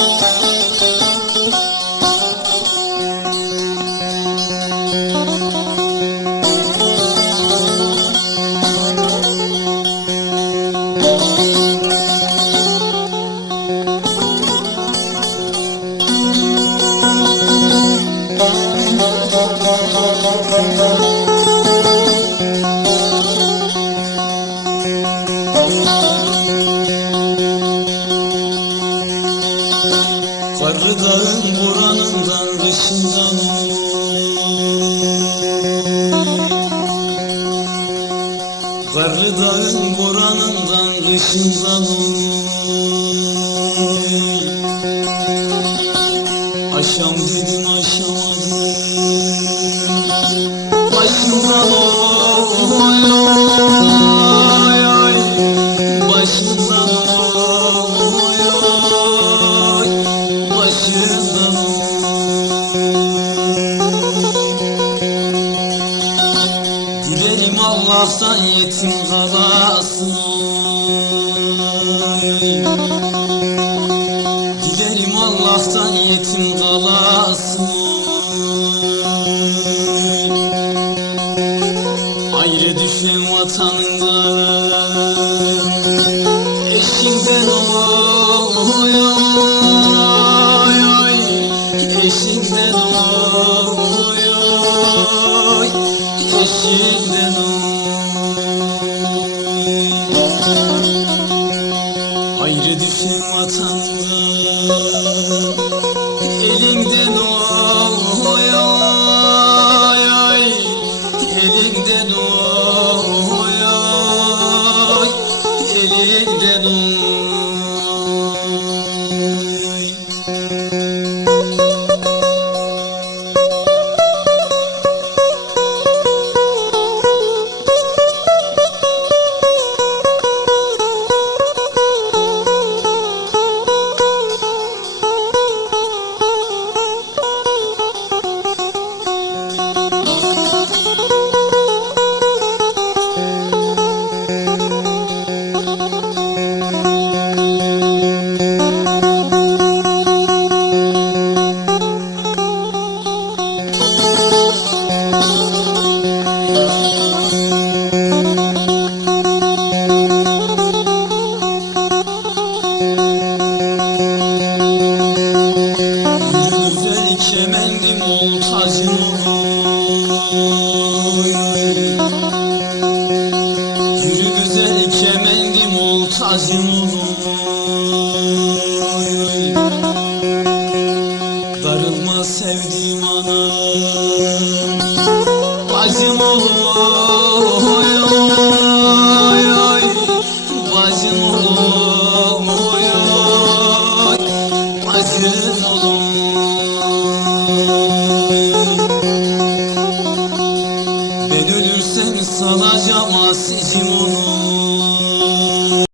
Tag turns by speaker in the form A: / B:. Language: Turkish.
A: Karlı buranından dışından. Karlı dağın buranından dışından. Aşam dedim Allah'tan yetim kalasın Dilerim Allah'tan yetim kalasın. Ayrı düşen vatanından Eşinden oy oy oy. Eşinden oy oy. Eşinden oy düşen vatandan tacım oy Yürü güzel tacım oy Darılma sevdiğim anam Bacım oy Olmaz içim olmaz